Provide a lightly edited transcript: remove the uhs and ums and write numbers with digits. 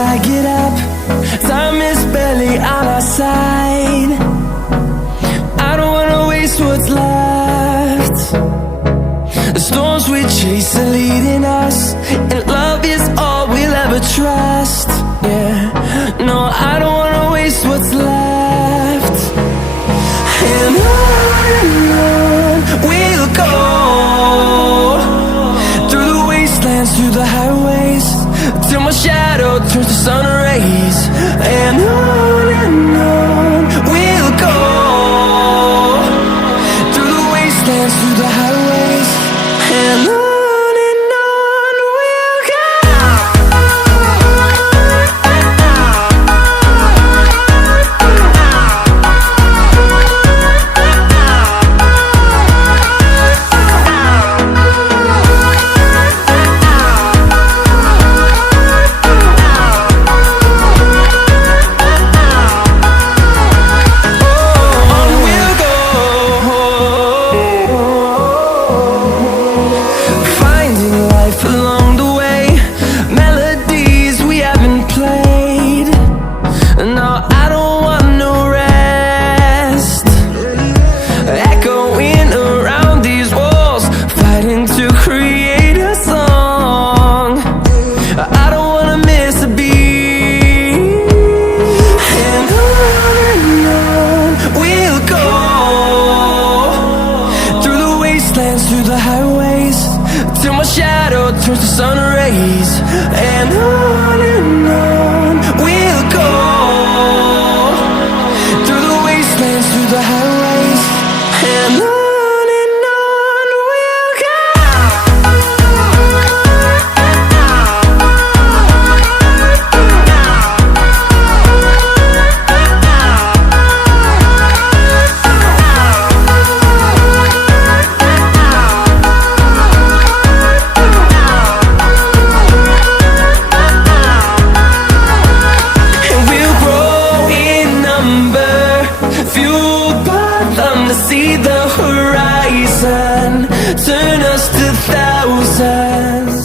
I get up. Time is barely on our side. I don't wanna waste what's left. The storms we chase are leading us, and love is all we'll ever trust. Yeah, no, I don't wanna waste what's left. And on we'll go, through the wastelands, through the highways, till my shadow turns to sun rays. And on we'll go, through the wastelands, through the highways, and on we'll go. Through the highways, till my shadow turns to sun rays. And on we'll go, through the wastelands, through the highways, and on we'll go. To see the horizon turn us to thousands.